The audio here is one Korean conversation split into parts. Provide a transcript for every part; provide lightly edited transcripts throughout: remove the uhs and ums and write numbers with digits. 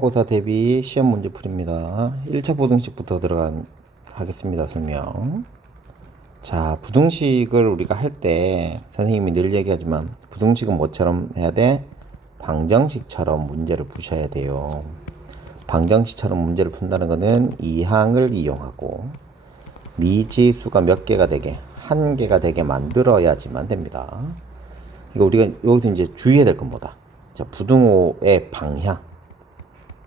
고사 대비 시험 문제 풀입니다. 1차 부등식부터 하겠습니다. 설명. 자, 부등식을 우리가 할 때 선생님이 늘 얘기하지만 부등식은 뭐처럼 해야 돼? 방정식처럼 문제를 푸셔야 돼요. 방정식처럼 문제를 푼다는 것은 이항을 이용하고 미지수가 몇 개가 되게, 한 개가 되게 만들어야지만 됩니다. 이거 우리가 여기서 이제 주의해야 될 건 뭐다? 자, 부등호의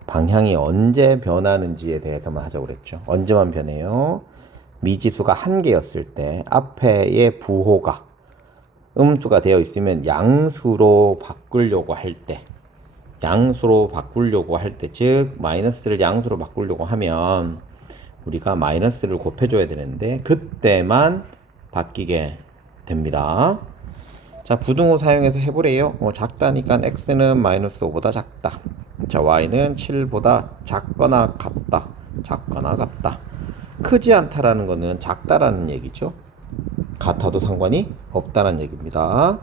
방향이 언제 변하는지에 대해서만 하자고 그랬죠. 언제만 변해요? 미지수가 한 개였을 때 앞에의 부호가 음수가 되어 있으면 양수로 바꾸려고 할 때, 즉 마이너스를 양수로 바꾸려고 하면 우리가 마이너스를 곱해줘야 되는데 그때만 바뀌게 됩니다. 자, 부등호 사용해서 해보래요. 작다니까 x는 마이너스 5보다 작다. 자, y는 7보다 작거나 같다. 작거나 같다. 크지 않다라는 거는 작다라는 얘기죠. 같아도 상관이 없다는 얘기입니다.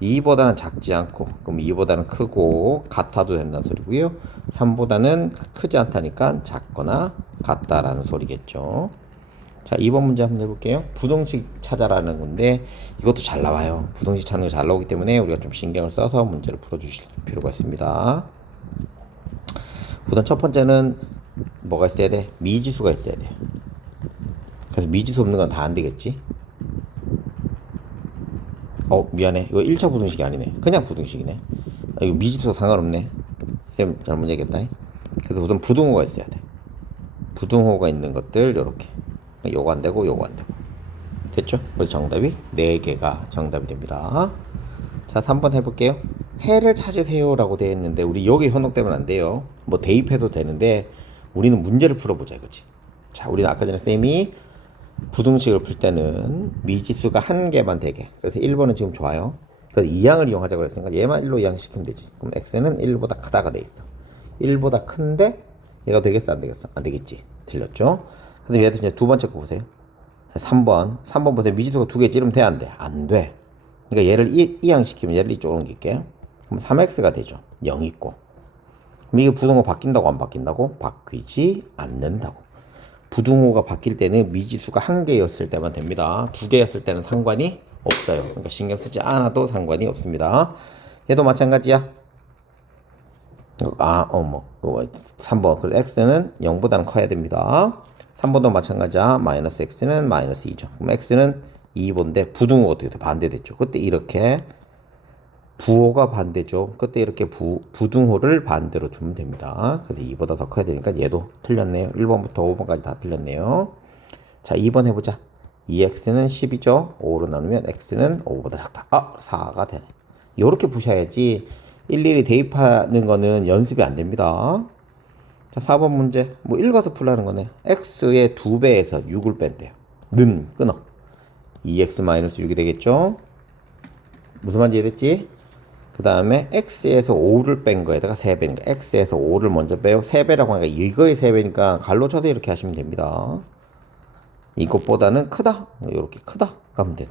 2보다는 작지 않고, 그럼 2보다는 크고 같아도 된다는 소리고요. 3보다는 크지 않다니까 작거나 같다라는 소리겠죠. 자, 2번 문제 한번 해볼게요. 부등식 찾아라는 건데 이것도 잘 나와요. 부등식 찾는 거 잘 나오기 때문에 우리가 좀 신경을 써서 문제를 풀어주실 필요가 있습니다. 우선 첫 번째는 뭐가 있어야 돼? 미지수가 있어야 돼. 그래서 미지수 없는 건 다 안 되겠지? 미안해. 이거 1차 부등식이 아니네. 그냥 부등식이네. 이거 미지수 상관없네. 쌤 잘못 얘기했다. 그래서 우선 부등호가 있어야 돼. 부등호가 있는 것들 요렇게. 요거 안 되고 요거 안 되고. 됐죠? 그래서 정답이 4개가 정답이 됩니다. 자, 3번 해볼게요. 해를 찾으세요 라고 되어 있는데 우리 여기 현혹되면 안 돼요. 뭐 대입해도 되는데 우리는 문제를 풀어보자 이거지. 자, 우리는 아까 전에 쌤이 부등식을 풀 때는 미지수가 한 개만 되게, 그래서 1번은 지금 좋아요. 그래서 2항을 이용하자고 그랬으니까 얘만 1로 이항시키면 되지. 그럼 x는 1보다 크다가 돼 있어. 1보다 큰데 얘가 되겠어 안 되겠어? 안 되겠지. 틀렸죠? 근데 얘도 이제 두 번째 거 보세요. 3번 보세요. 미지수가 두 개지. 이러면 돼 안 돼? 안 돼. 그러니까 얘를 이항시키면 얘를 이쪽으로 옮길게요. 그럼 3x가 되죠. 0 있고. 그럼 이게 부등호 바뀐다고 안 바뀐다고? 바뀌지 않는다고. 부등호가 바뀔 때는 미지수가 한 개였을 때만 됩니다. 두 개였을 때는 상관이 없어요. 그러니까 신경 쓰지 않아도 상관이 없습니다. 얘도 마찬가지야. 3번. 그래서 x는 0보다는 커야 됩니다. 3번도 마찬가지야. 마이너스 x는 마이너스 2죠. 그럼 x는 2번인데 부등호가 어떻게 돼? 반대됐죠. 그때 이렇게 부호가 반대죠. 그때 이렇게 부등호를 반대로 주면 됩니다. 그래서 2보다 더 커야 되니까 얘도 틀렸네요. 1번부터 5번까지 다 틀렸네요. 자, 2번 해보자. 2x는 10이죠. 5로 나누면 x는 5보다 작다. 4가 되네. 요렇게 부셔야지 일일이 대입하는 거는 연습이 안 됩니다. 자, 4번 문제. 뭐 읽어서 풀라는 거네. x의 2배에서 6을 뺀대요. 는 끊어. 2x-6이 되겠죠? 무슨 말인지 이해됐지? 그 다음에 x에서 5를 뺀 거에다가 3배니까 x에서 5를 먼저 빼요. 3배라고 하니까 이거의 3배니까 갈로 쳐서 이렇게 하시면 됩니다. 이것보다는 크다. 이렇게 크다. 가면 되네.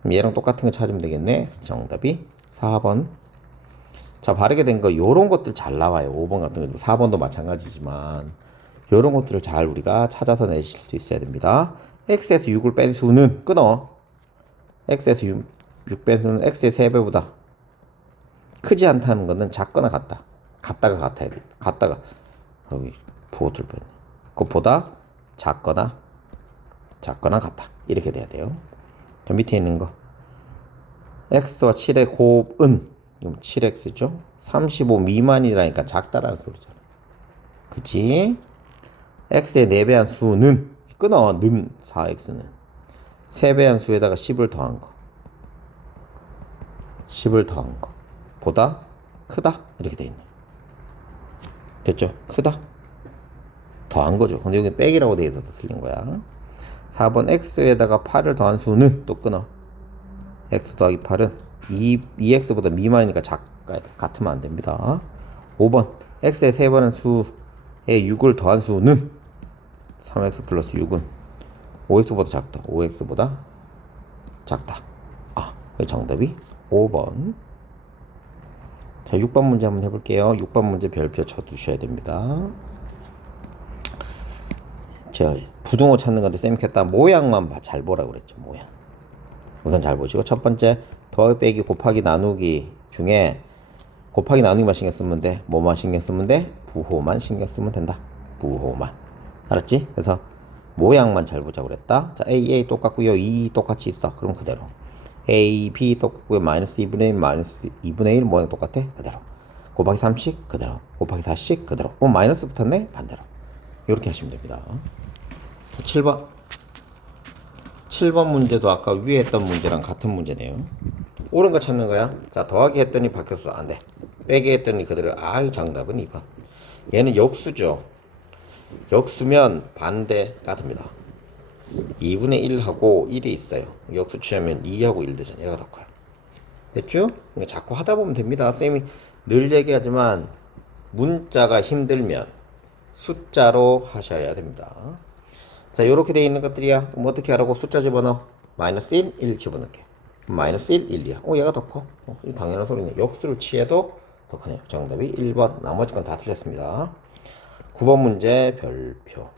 그럼 얘랑 똑같은 거 찾으면 되겠네. 정답이 4번. 자, 바르게 된 거 요런 것들 잘 나와요. 5번 같은 거 4번도 마찬가지지만 요런 것들을 잘 우리가 찾아서 내실 수 있어야 됩니다. x에서 6을 뺀 수는 끊어. x에서 6 뺀 수는 x의 3배보다 크지 않다는 것은 작거나 같다. 같다가 같아야 돼. 같다가 여기 부호들 뺐네. 그것보다 작거나 같다. 이렇게 돼야 돼요. 저 밑에 있는 거 x와 7의 곱은 7x죠. 35 미만이라니까 작다라는 소리잖아. 그치? x의 4배한 수는 끊어. 는 4x는 3배한 수에다가 10을 더한 거. 10을 더한 거 보다 크다. 이렇게 돼 있네. 됐죠? 크다. 더한 거죠. 근데 여기 빼기라고 돼 있어서 틀린 거야. 4번 x에다가 8을 더한 수는 또 끊어. x 더하기 8은 2x보다 미만이니까 작아야 돼. 같으면 안 됩니다. 5번 x의 3번의 수에 6을 더한 수는 3x 플러스 6은 5x보다 작다. 5x보다 작다. 정답이 5번. 자, 6번 문제 한번 해볼게요. 6번 문제 별표 쳐두셔야 됩니다. 제가 부등호 찾는 건데 쌤이 켰다 모양만 잘 보라고 그랬죠. 모양. 우선 잘 보시고 첫 번째 더하기 빼기 곱하기 나누기 중에 곱하기 나누기만 신경 쓰면 돼. 뭐만 신경 쓰면 돼? 부호만 신경 쓰면 된다. 부호만. 알았지? 그래서 모양만 잘 보자고 그랬다. 자, A 똑같고요. 2 똑같이 있어. 그럼 그대로. A, B 똑같고요. 마이너스 2분의 1, 마이너스 2분의 1 모양 똑같아. 그대로. 곱하기 3씩 그대로. 곱하기 4씩 그대로. 마이너스 붙었네? 반대로. 이렇게 하시면 됩니다. 자, 7번. 7번 문제도 아까 위에 했던 문제랑 같은 문제네요. 옳은 거 찾는 거야. 자, 더하기 했더니 바뀌었어. 안 돼. 빼기 했더니 그대로. 아유, 정답은 2번. 얘는 역수죠. 역수면 반대가 됩니다. 2분의 1하고 1이 있어요. 역수 취하면 2하고 1 되잖아. 얘가 더 커요. 됐죠? 그러니까 자꾸 하다 보면 됩니다. 쌤이 늘 얘기하지만 문자가 힘들면 숫자로 하셔야 됩니다. 자, 요렇게 돼 있는 것들이야. 그럼 어떻게 하라고? 숫자 집어넣어. 마이너스 1, 1 집어넣게. 마이너스 1, 1이야. 얘가 더 커. 이 당연한 소리네. 역수를 취해도 더 크네요. 정답이 1번. 나머지 건 다 틀렸습니다. 9번 문제 별표.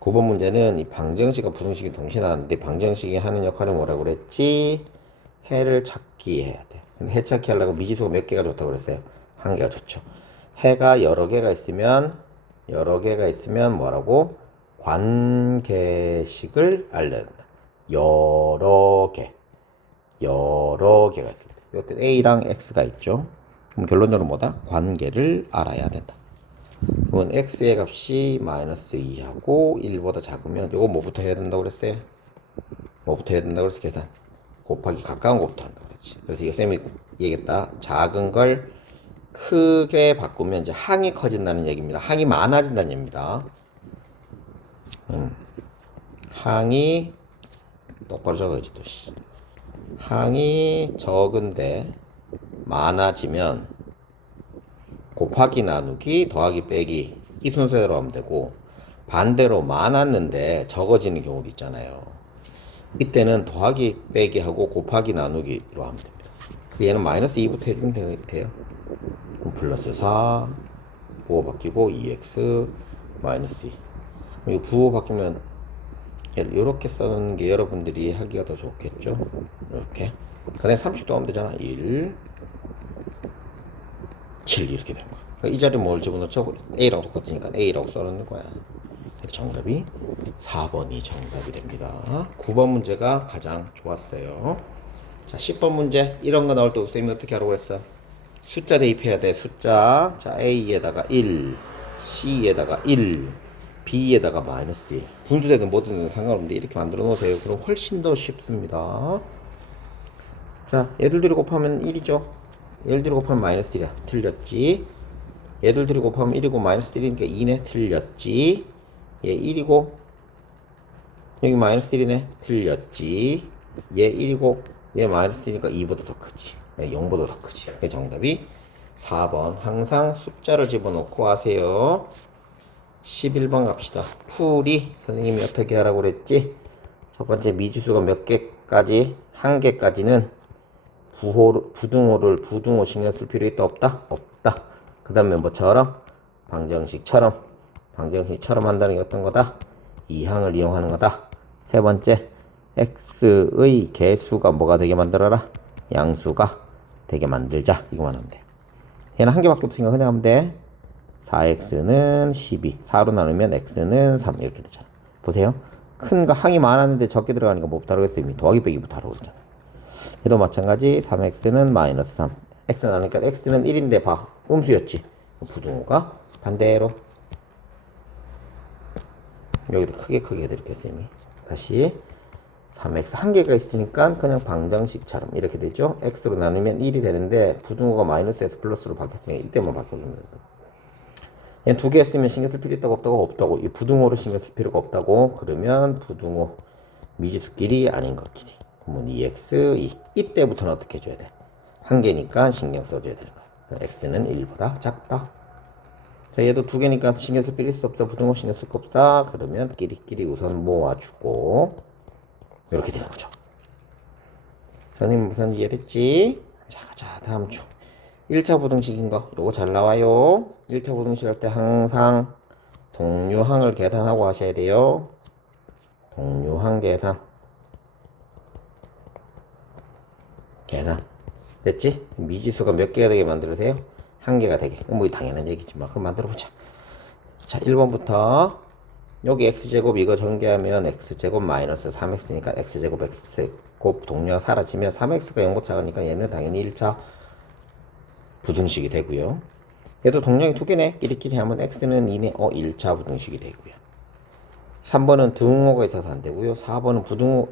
9번 문제는 이 방정식과 부등식이 동시에 나왔는데 방정식이 하는 역할은 뭐라고 그랬지? 해를 찾기 해야 돼. 근데 해 찾기 하려고 미지수가 몇 개가 좋다고 그랬어요? 한 개가 좋죠. 해가 여러 개가 있으면 뭐라고? 관계식을 알려낸다. 여러 개가 있을 때. 이때 A랑 X가 있죠. 그럼 결론적으로 뭐다? 관계를 알아야 된다. 그러면 X의 값이 마이너스 2하고 1보다 작으면 요거 뭐부터 해야 된다고 그랬어요? 계산. 곱하기 가까운 것부터 한다고 그랬지. 그래서 이거 쌤이 얘기했다. 작은 걸 크게 바꾸면 이제 항이 커진다는 얘기입니다. 항이 많아진다는 얘기입니다. 항이 똑바로 적어야지 또. 항이 적은데 많아지면 곱하기 나누기 더하기 빼기 이 순서대로 하면 되고, 반대로 많았는데 적어지는 경우도 있잖아요. 이때는 더하기 빼기 하고 곱하기 나누기로 하면 됩니다. 얘는 마이너스 2부터 해주면 돼요. 플러스 4 부호 바뀌고 2x 마이너스 2. 이거 부호 바뀌면 이렇게 써는 게 여러분들이 하기가 더 좋겠죠. 이렇게 그다음에 30도 하면 되잖아. 1 7 이렇게 되는 거야. 이 자리에 뭘 집어넣죠? A라고 똑같으니까 A라고 써놓는 거야. 정답이 4번이 정답이 됩니다. 9번 문제가 가장 좋았어요. 자, 10번 문제. 이런 거 나올 때 쌤이 어떻게 하라고 했어? 숫자 대입해야 돼. 숫자. 자, A에다가 1, C에다가 1, B에다가 마이너스 1. 분수되든 뭐든 상관없는데 이렇게 만들어 놓으세요. 그럼 훨씬 더 쉽습니다. 자, 얘들 둘이 곱하면 1이죠. 얘들 둘이 곱하면 마이너스 1이야. 틀렸지. 얘들 둘이 곱하면 1이고 마이너스 1이니까 2네. 틀렸지. 얘 1이고 여기 마이너스 1이네. 틀렸지. 얘 1이고 얘 마이너스 1이니까 2보다 더 크지. 0보다 더 크지. 정답이 4번. 항상 숫자를 집어넣고 하세요. 11번 갑시다. 풀이 선생님이 어떻게 하라고 그랬지? 첫 번째 미지수가 몇 개까지? 한 개까지는 부등호 신경 쓸 필요 있다 없다? 없다. 그 다음에 뭐처럼? 방정식처럼 한다는 게 어떤 거다? 이항을 이용하는 거다. 세 번째, x의 개수가 뭐가 되게 만들어라? 양수가 되게 만들자. 이거만 하면 돼. 얘는 한 개밖에 없으니까 그냥 하면 돼. 4x는 12. 4로 나누면 x는 3. 이렇게 되잖아. 보세요. 큰 거 항이 많았는데 적게 들어가니까 뭐부터 하라고 했어? 이미 더하기 빼기부터 하라고 했잖아. 얘도 마찬가지. 3x는 마이너스 3. x 나누니까 x는 1인데 봐. 음수였지. 부등호가 반대로. 여기도 크게 해드릴게요, 쌤이. 다시. 3x 한 개가 있으니까 그냥 방정식처럼 이렇게 되죠. x로 나누면 1이 되는데 부등호가 마이너스에서 플러스로 바뀌었으니까 이때만 바꿔주면 된다. 얘 두 개 있으면 신경 쓸 필요 있다고 없다고. 이 부등호로 신경 쓸 필요가 없다고. 그러면 부등호 미지수끼리 아닌 것끼리. 그러면 2x 2. 이때부터는 어떻게 해줘야 돼? 한 개니까 신경 써줘야 되는 거야. x는 1보다 작다. 자, 얘도 두 개니까 신경 쓸 필요 있어 없어? 부등호 신경 쓸 거 없어? 그러면 끼리끼리 우선 모아주고 이렇게 되는 거죠. 선생님 무슨 이해됐지? 자, 다음 중 1차 부등식인 거 요거 잘 나와요. 1차 부등식 할 때 항상 동류항을 계산하고 하셔야 돼요. 동류항 계산 됐지? 미지수가 몇 개가 되게 만들으세요? 한 개가 되게. 뭐 당연한 얘기지만 그럼 만들어보자. 자 1번부터 여기 x제곱 이거 전개하면 x제곱 마이너스 3x니까 x제곱 x제곱 동류가 사라지면 3x가 0보다 작으니까 얘는 당연히 1차 부등식이 되고요. 얘도 동량이 두 개네. 끼리끼리 하면 x는 2네. 1차 부등식이 되고요. 3번은 등호가 있어서 안 되고요. 4번은 부등호,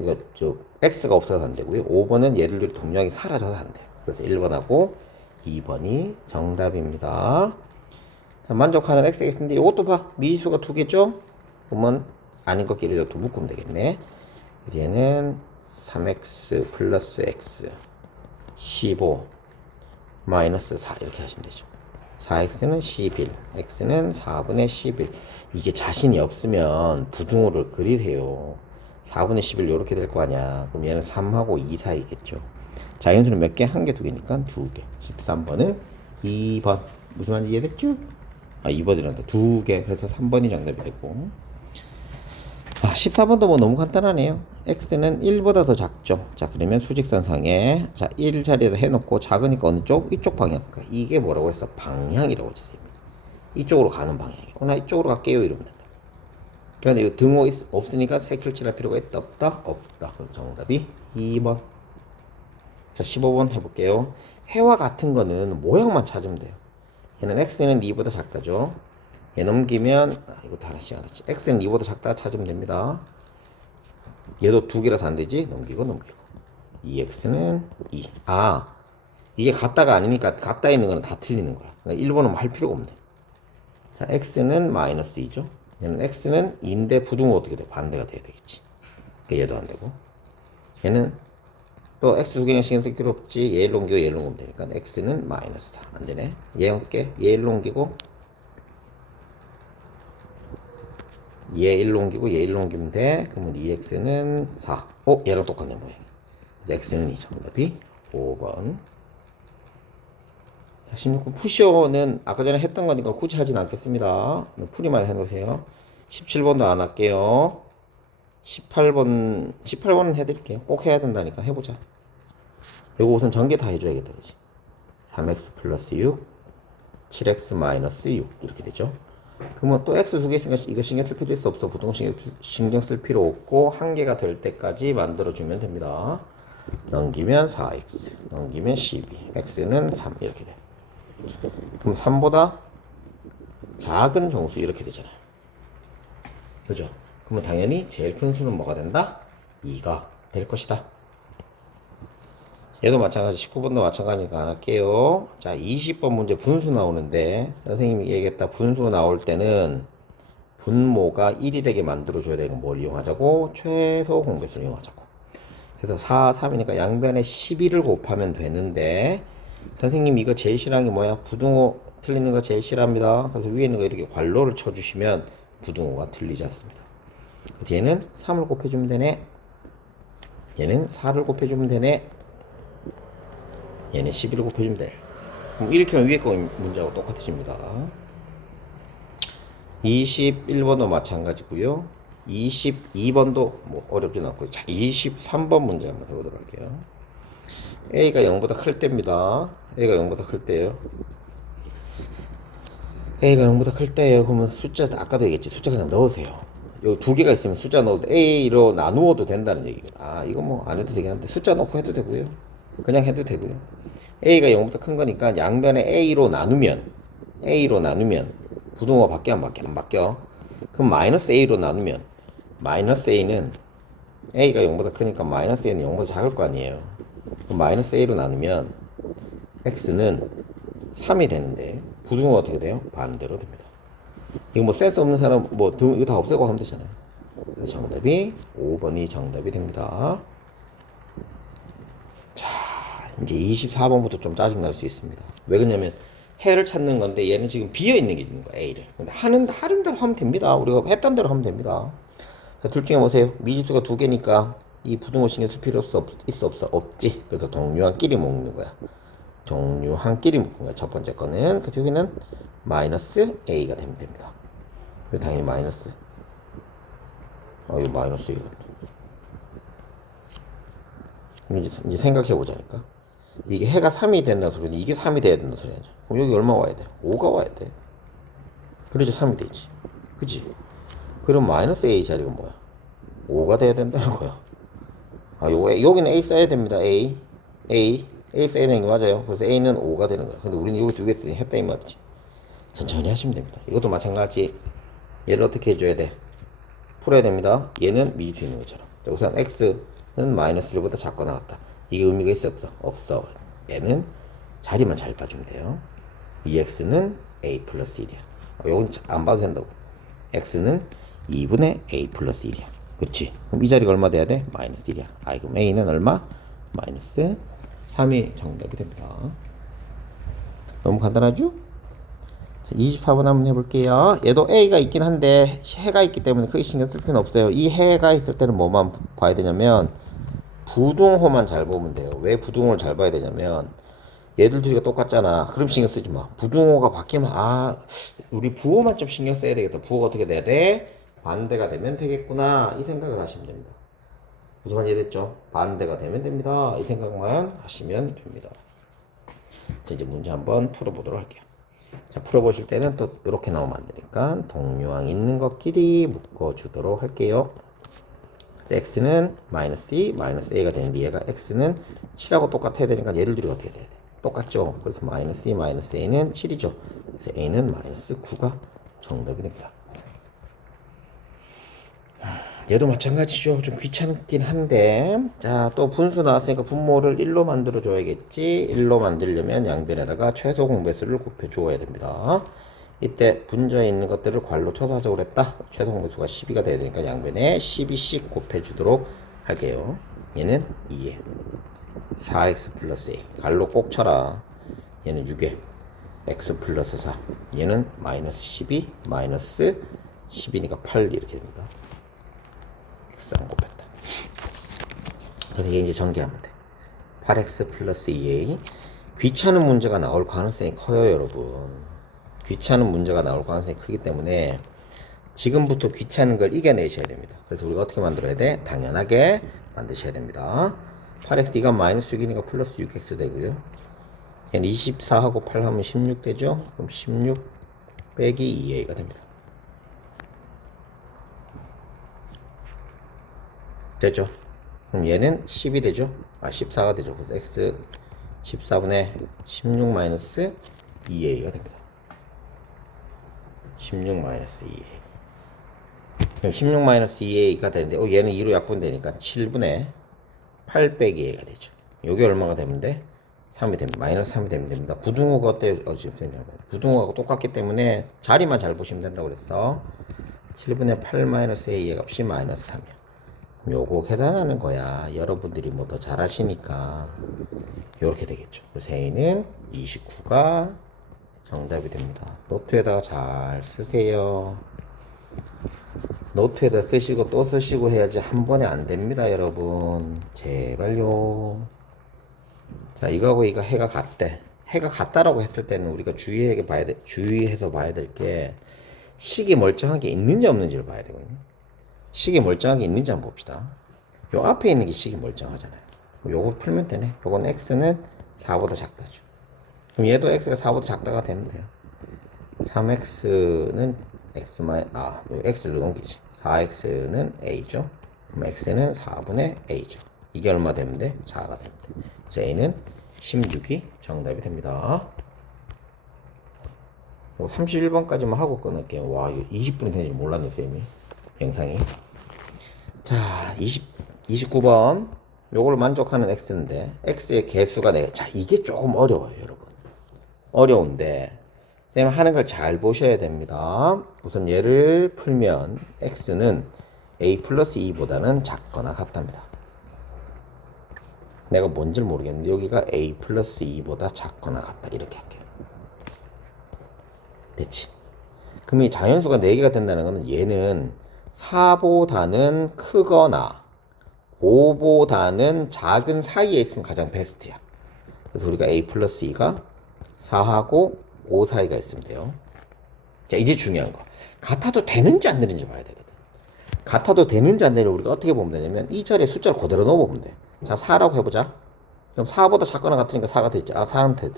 x가 없어서 안 되고요. 5번은 얘들들이 동량이 사라져서 안 돼요. 그래서 1번하고 2번이 정답입니다. 자, 만족하는 xx인데 이것도 봐. 미지수가 두 개죠? 그러면 아닌 것끼리 또 묶으면 되겠네. 이제는 3x 플러스 x 15 마이너스 4 이렇게 하시면 되죠. 4x는 11, x는 4분의 11. 이게 자신이 없으면 부등호를 그리세요. 4분의 11 이렇게 될 거 아니야. 그럼 얘는 3하고 2 사이겠죠. 자연수는 몇 개? 한 개, 두 개니까 두 개. 13번은 2번. 무슨 말인지 이해됐죠? 2번이란다. 두 개. 그래서 3번이 정답이 되고. 14번도 뭐 너무 간단하네요. x는 1보다 더 작죠. 자, 그러면 수직선상에, 자, 1 자리에다 해놓고 작으니까 어느 쪽? 이쪽 방향. 그러니까 이게 뭐라고 했어? 방향이라고 했어요. 이쪽으로 가는 방향이에요. 나 이쪽으로 갈게요. 이러면 된다. 그런데 이거 등호 없으니까 색칠 칠할 필요가 있다? 없다? 없다. 그럼 정답이 2번. 자, 15번 해볼게요. 해와 같은 거는 모양만 찾으면 돼요. 얘는 x는 2보다 작다죠. 얘 넘기면 이것도 하나씩 x는 2보다 작다 찾으면 됩니다. 얘도 두 개라서 안 되지. 넘기고 2x는 2. 이게 같다가 아니니까 같다 있는 거는 다 틀리는 거야. 그러니까 1번은 할 필요가 없네. 자, x는 마이너스 2죠. 얘는 x는 2인데 부등호 어떻게 돼? 반대가 돼야 되겠지. 얘도 안 되고. 얘는 또 x 두 개는 신경 쓸 필요 없지. 얘를 옮기고 얘를 옮기면 되니까 x는 마이너스 4. 안 되네. 얘 옮게 얘를 옮기고 얘 1로 옮기고 얘 1로 옮기면 돼. 그러면 2x는 4. 얘랑 똑같네 모양. x는 2. 정답이 5번. 자, 16번 푸시오는 아까 전에 했던 거니까 굳이 하진 않겠습니다. 풀이만 해놓으세요. 17번도 안 할게요. 18번은 해드릴게요. 꼭 해야 된다니까 해보자. 이거 우선 전개 다 해줘야겠다. 그치? 3x 플러스 6, 7x 마이너스 6 이렇게 되죠. 그러면 또 x 두 개 있으니까 이거 신경 쓸 필요 있어 없어? 부등호 신경 쓸 필요 없고 한 개가 될 때까지 만들어주면 됩니다. 넘기면 4x, 넘기면 12, x는 3 이렇게 돼. 그럼 3보다 작은 정수 이렇게 되잖아요. 그죠? 그러면 당연히 제일 큰 수는 뭐가 된다? 2가 될 것이다. 얘도 마찬가지 19번도 마찬가지니까 안 할게요. 자 20번 문제 분수 나오는데 선생님이 얘기했다. 분수 나올 때는 분모가 1이 되게 만들어줘야 되는 뭘 이용하자고? 최소 공배수를 이용하자고. 그래서 4, 3이니까 양변에 12를 곱하면 되는데 선생님 이거 제일 싫어하는 게 뭐야? 부등호 틀리는 거 제일 싫어합니다. 그래서 위에 있는 거 이렇게 괄호를 쳐주시면 부등호가 틀리지 않습니다. 그래서 얘는 3을 곱해주면 되네. 얘는 4를 곱해주면 되네. 얘는 11을 곱해주면 돼. 그럼 이렇게 하면 위에 거 문제하고 똑같아집니다. 21번도 마찬가지고요. 22번도 뭐 어렵진 않고, 자 23번 문제 한번 해보도록 할게요. A가 0보다 클 때입니다. A가 0보다 클 때예요. A가 0보다 클 때예요. 그러면 숫자 아까도 얘기했지. 숫자 그냥 넣으세요. 여기 두 개가 있으면 숫자 넣어도 A로 나누어도 된다는 얘기거든. 이거 뭐 안 해도 되긴 한데 숫자 넣고 해도 되고요. 그냥 해도 되고요. A가 0보다 큰 거니까 양변에 A로 나누면 부등호가 바뀌어 안 바뀌어? 안 바뀌어. 그럼 마이너스 A로 나누면 마이너스 A는 A가 0보다 크니까 마이너스 A는 0보다 작을 거 아니에요. 그럼 마이너스 A로 나누면 X는 3이 되는데 부등호가 어떻게 돼요? 반대로 됩니다. 이거 뭐 센스 없는 사람 이거 다 없애고 하면 되잖아요. 그래서 정답이 5번이 정답이 됩니다. 자, 이제 24번부터 좀 짜증날 수 있습니다. 왜 그러냐면 해를 찾는 건데 얘는 지금 비어 있는 게 있는 거야. A를. 근데 하는 대로 하면 됩니다. 우리가 했던 대로 하면 됩니다. 자, 둘 중에 보세요. 미지수가 두 개니까 이 부등호 신경 쓸 필요 있어 없어? 없지. 그래서 동류한끼리 먹는 거야. 종류한끼리 묶은 거야. 첫 번째 거는. 그래서 여기는 마이너스 a가 되면 됩니다. 그리고 당연히 마이너스. 이거 마이너스 이거. 이제 생각해 보자니까. 이게 해가 3이 된다 소리는 이게 3이 돼야 된다 소리 아니야. 그럼 여기 얼마 와야 돼? 5가 와야 돼. 그래야지 3이 되지. 그치? 그럼 마이너스 a 자리가 뭐야? 5가 돼야 된다는 거야. 여기는 a 써야 됩니다. a 써야 되는 게 맞아요. 그래서 a는 5가 되는 거야. 근데 우리는 여기 두 개 했다 이 말이지. 천천히 하시면 됩니다. 이것도 마찬가지. 얘를 어떻게 해줘야 돼? 풀어야 됩니다. 얘는 미리 뒤에 있는 것처럼. 우선 x는 마이너스 1보다 작거나 같다. 이게 의미가 있어 없어? 없어. 얘는 자리만 잘 봐주면 돼요. 이 x는 a 플러스 1이야. 요건 안 봐도 된다고. x는 2분의 a 플러스 1이야. 그렇지? 그럼 이 자리가 얼마 돼야 돼? 마이너스 1이야. 그럼 a는 얼마? 마이너스 3이 정답이 됩니다. 너무 간단하죠? 24번 한번 해볼게요. 얘도 a가 있긴 한데 해가 있기 때문에 크게 신경 쓸 필요는 없어요. 이 해가 있을 때는 뭐만 봐야 되냐면 부등호만 잘 보면 돼요. 왜 부등호를 잘 봐야 되냐면 얘들 둘이가 똑같잖아. 그럼 신경 쓰지 마. 부등호가 바뀌면 우리 부호만 좀 신경 써야 되겠다. 부호가 어떻게 돼야 돼? 반대가 되면 되겠구나. 이 생각을 하시면 됩니다. 무슨 말인지 이해됐죠? 반대가 되면 됩니다. 이 생각만 하시면 됩니다. 자, 이제 문제 한번 풀어보도록 할게요. 자, 풀어보실 때는 또 이렇게 나오면 안 되니까 동류항 있는 것끼리 묶어주도록 할게요. x는 마이너스 2, 마이너스 a가 되는데 얘가 x는 7하고 똑같아야 되니까 얘를 둘이 어떻게 돼야 돼? 똑같죠? 그래서 마이너스 2, 마이너스 a는 7이죠. 그래서 a는 마이너스 9가 정답이 됩니다. 얘도 마찬가지죠. 좀 귀찮긴 한데, 자, 또 분수 나왔으니까 분모를 1로 만들어 줘야겠지. 1로 만들려면 양변에다가 최소 공배수를 곱해 주어야 됩니다. 이때 분자에 있는 것들을 괄로 쳐서 하자고 그랬다. 최소 공배수가 12가 돼야 되니까 양변에 12씩 곱해 주도록 할게요. 얘는 2에 4x 플러스 a. 괄로 꼭 쳐라. 얘는 6에 x 플러스 4. 얘는 마이너스 12, 마이너스 10이니까 8 이렇게 됩니다. x랑 곱했다. 그래서 얘 이제 전개하면 돼. 8x 플러스 2a. 귀찮은 문제가 나올 가능성이 커요, 여러분. 귀찮은 문제가 나올 가능성이 크기 때문에 지금부터 귀찮은 걸 이겨내셔야 됩니다. 그래서 우리가 어떻게 만들어야 돼? 당연하게 만드셔야 됩니다. 8x 이가 마이너스 6이니까 플러스 6x 되고요. 얘는 24하고 8 하면 16 되죠? 그럼 16 빼기 2a가 됩니다. 되죠? 그럼 얘는 10이 되죠? 14가 되죠. 그래서 x 14분의 16 마이너스 2a가 됩니다. 16 마이너스 2a. 그럼 16 마이너스 2a가 되는데, 얘는 2로 약분되니까 7분의 8 빼기 a가 되죠. 요게 얼마가 되면 돼? 3이 됩니다. 마이너스 3이 되면 됩니다. 부등호가 어때요? 부등호하고 똑같기 때문에 자리만 잘 보시면 된다고 그랬어. 7분의 8 마이너스 a의 값이 마이너스 3이야. 요거 계산하는 거야. 여러분들이 뭐 더 잘하시니까 요렇게 되겠죠. 그래서 a는 29가 정답이 됩니다. 노트에다가 잘 쓰세요. 노트에다 쓰시고 또 쓰시고 해야지 한 번에 안 됩니다, 여러분. 제발요. 자, 이거하고 이거 해가 같대. 해가 같다라고 했을 때는 우리가 주의해서 봐야 될 게 식이 멀쩡한 게 있는지 없는지를 봐야 되거든요. 식이 멀쩡하게 있는지 한번 봅시다. 요 앞에 있는 게 식이 멀쩡하잖아요. 요거 풀면 되네. 요건 x는 4보다 작다죠. 그럼 얘도 x가 4보다 작다가 되면 돼요. 3x는 x를 넘기지. 4x는 a죠. 그럼 x는 4분의 a죠. 이게 얼마 되면 돼? 4가 됩니다. 그래서 a는 16이 정답이 됩니다. 31번까지만 하고 끊을게요. 와, 이거 20분이 되는지 몰랐네, 쌤이. 영상이. 자, 29번. 요걸 만족하는 x인데, x의 개수가 자, 이게 조금 어려워요, 여러분. 어려운데, 쌤 하는 걸 잘 보셔야 됩니다. 우선 얘를 풀면, x는 a 플러스 2보다는 작거나 같답니다. 내가 뭔지를 모르겠는데, 여기가 a 플러스 2보다 작거나 같다. 이렇게 할게요. 됐지? 그럼 이 자연수가 4개가 된다는 것은 얘는 4보다는 크거나 5보다는 작은 사이에 있으면 가장 베스트야. 그래서 우리가 a 플러스 2가 4하고 5 사이가 있으면 돼요. 자, 이제 중요한 거. 같아도 되는지 안 되는지 봐야 되거든. 같아도 되는지 안 되는지 우리가 어떻게 보면 되냐면 이 자리에 숫자를 그대로 넣어보면 돼. 자, 4라고 해보자. 그럼 4보다 작거나 같으니까 4가 됐지. 아, 4는 돼.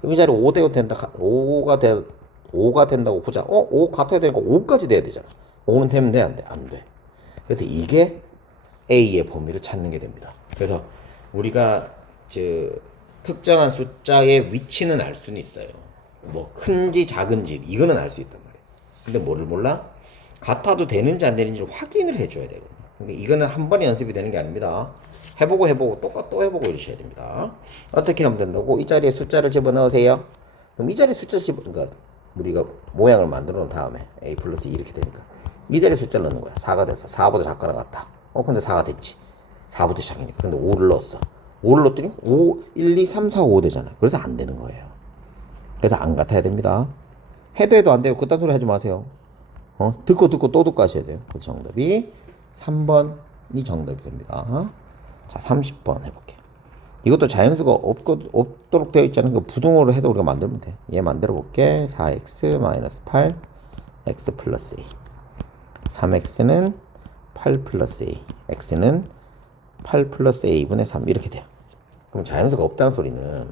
그럼 이 자리에 5 되고 된다. 5가 된다고 보자. 5 같아야 되니까 5까지 돼야 되잖아. 5는 되면 돼, 안 돼? 안 돼. 그래서 이게 A의 범위를 찾는 게 됩니다. 그래서 우리가 특정한 숫자의 위치는 알 수는 있어요. 뭐 큰지 작은지 이거는 알 수 있단 말이에요. 근데 뭐를 몰라? 같아도 되는지 안 되는지 확인을 해줘야 되거든요. 그러니까 이거는 한 번에 연습이 되는 게 아닙니다. 해보고 또 해보고 이러셔야 됩니다. 어떻게 하면 된다고? 이 자리에 숫자를 집어넣으세요. 그럼 이 자리에 숫자를 그러니까 우리가 모양을 만들어 놓은 다음에 a 플러스 2 이렇게 되니까 이 자리에 숫자를 넣는 거야. 4가 돼서 4보다 작거나 같다. 근데 4가 됐지. 4부터 시작이니까. 근데 5를 넣었어. 5를 넣었더니 5, 1, 2, 3, 4, 5 되잖아. 그래서 안 되는 거예요. 그래서 안 같아야 됩니다. 해도 안 돼요. 그딴 소리 하지 마세요. 듣고 또 듣고 하셔야 돼요. 그래서 정답이 3번이 정답이 됩니다. 자, 30번 해볼게요. 이것도 자연수가 없도록 되어 있잖아요. 부등호로 해서 우리가 만들면 돼. 얘 만들어 볼게. 4x-8 x 플러스 a. 3x는 8 플러스 a. x는 8 플러스 a분의 3 이렇게 돼요. 그럼 자연수가 없다는 소리는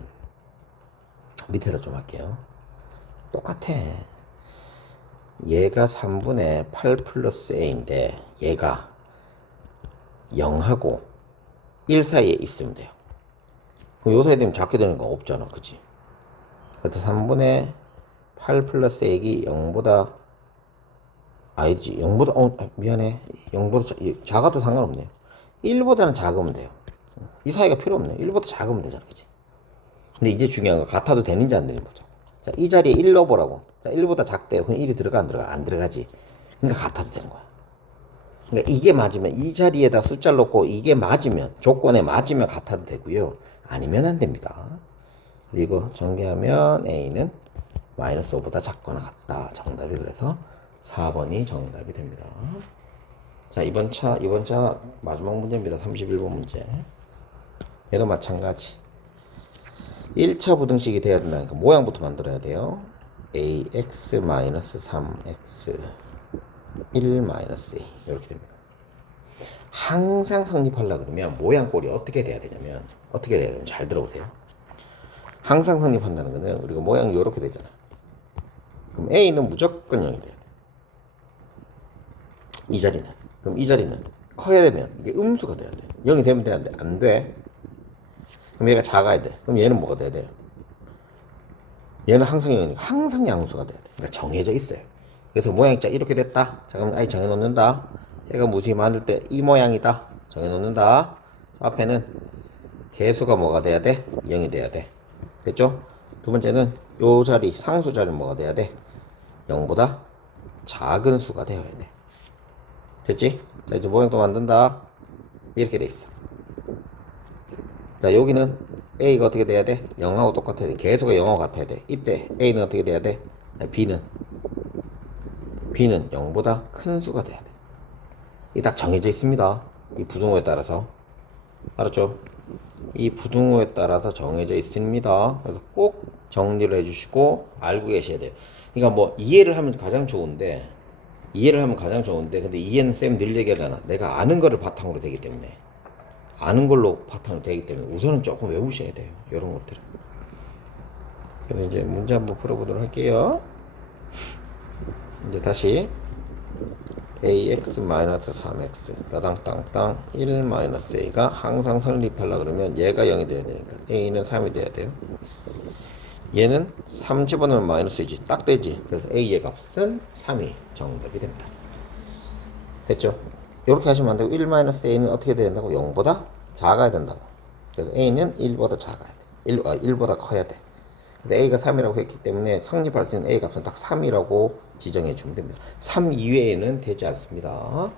밑에서 좀 할게요. 똑같아. 얘가 3분의 8 플러스 a인데 얘가 0하고 1 사이에 있으면 돼요. 그럼 요 사이에 되면 작게 되는 거 없잖아. 그치? 그래서 3분의 8 플러스 a이 0보다 아니지. 0보다 미안해. 0보다 작아도 상관없네요. 1보다는 작으면 돼요. 이 사이가 필요 없네. 1보다 작으면 되잖아. 그치? 근데 이제 중요한 거 같아도 되는지 안 되는지 보자. 자, 이 자리에 1 넣어보라고. 자, 1보다 작대요. 그럼 1이 들어가 안 들어가? 안 들어가지. 그러니까 같아도 되는 거야. 그러니까 이게 맞으면 이 자리에다 숫자를 넣고 이게 맞으면 조건에 맞으면 같아도 되고요. 아니면 안 됩니다. 그래서 이거 전개하면 A는 마이너스 5보다 작거나 같다. 정답이 그래서 4번이 정답이 됩니다. 자, 이번 차 마지막 문제입니다. 31번 문제. 얘도 마찬가지. 1차 부등식이 돼야 된다니까 모양부터 만들어야 돼요. ax-3x 1-a 이렇게 됩니다. 항상 성립하려고 그러면 모양 꼴이 어떻게 돼야 되냐면 잘 들어보세요. 항상 성립한다는 거는 우리가 모양이 이렇게 되잖아. 그럼 a는 무조건 0이 돼야 돼. 이 자리는. 그럼 이 자리는 커야 되면 이게 음수가 돼야 돼. 0이 되면 돼, 안 돼? 안 돼. 그럼 얘가 작아야 돼. 그럼 얘는 뭐가 돼야 돼? 얘는 항상 0이니까 항상 양수가 돼야 돼. 그러니까 정해져 있어요. 그래서 모양이 이렇게 됐다. 자, 그럼 아이 정해놓는다. 얘가 무수히 만들 때 이 모양이다. 정해놓는다. 앞에는 개수가 뭐가 돼야 돼? 0이 돼야 돼. 됐죠? 두 번째는 요 자리, 상수 자리는 뭐가 돼야 돼? 0보다 작은 수가 되어야 돼. 됐지? 자, 이제 모양도 만든다. 이렇게 돼 있어. 자, 여기는 A가 어떻게 돼야 돼? 0하고 똑같아야 돼. 개수가 0하고 같아야 돼. 이때 A는 어떻게 돼야 돼? B는 0보다 큰 수가 돼야 돼. 이게 딱 정해져 있습니다. 이 부등호에 따라서. 알았죠? 이 부등호에 따라서 정해져 있습니다. 그래서 꼭 정리를 해주시고 알고 계셔야 돼요. 그러니까 뭐 이해를 하면 가장 좋은데 근데 이해는 쌤 늘 얘기하잖아. 내가 아는 거를 바탕으로 되기 때문에 아는 걸로 바탕으로 되기 때문에 우선은 조금 외우셔야 돼요. 이런 것들은. 그래서 이제 문제 한번 풀어보도록 할게요. 이제 다시 ax-3x 따당땅땅 1-a가 항상 성립하려고 그러면 얘가 0이 돼야 되니까 a는 3이 돼야 돼요. 얘는 3 집어넣으면 마이너스이지. 딱 되지. 그래서 a의 값은 3이 정답이 된다. 됐죠? 이렇게 하시면 안 되고 1-a는 어떻게 돼야 된다고? 0보다 작아야 된다고. 그래서 a는 1보다 작아야 돼. 1보다 커야 돼. 그래서 a가 3이라고 했기 때문에 성립할 수 있는 a 값은 딱 3이라고 지정해 주면 됩니다. 3 이외에는 되지 않습니다.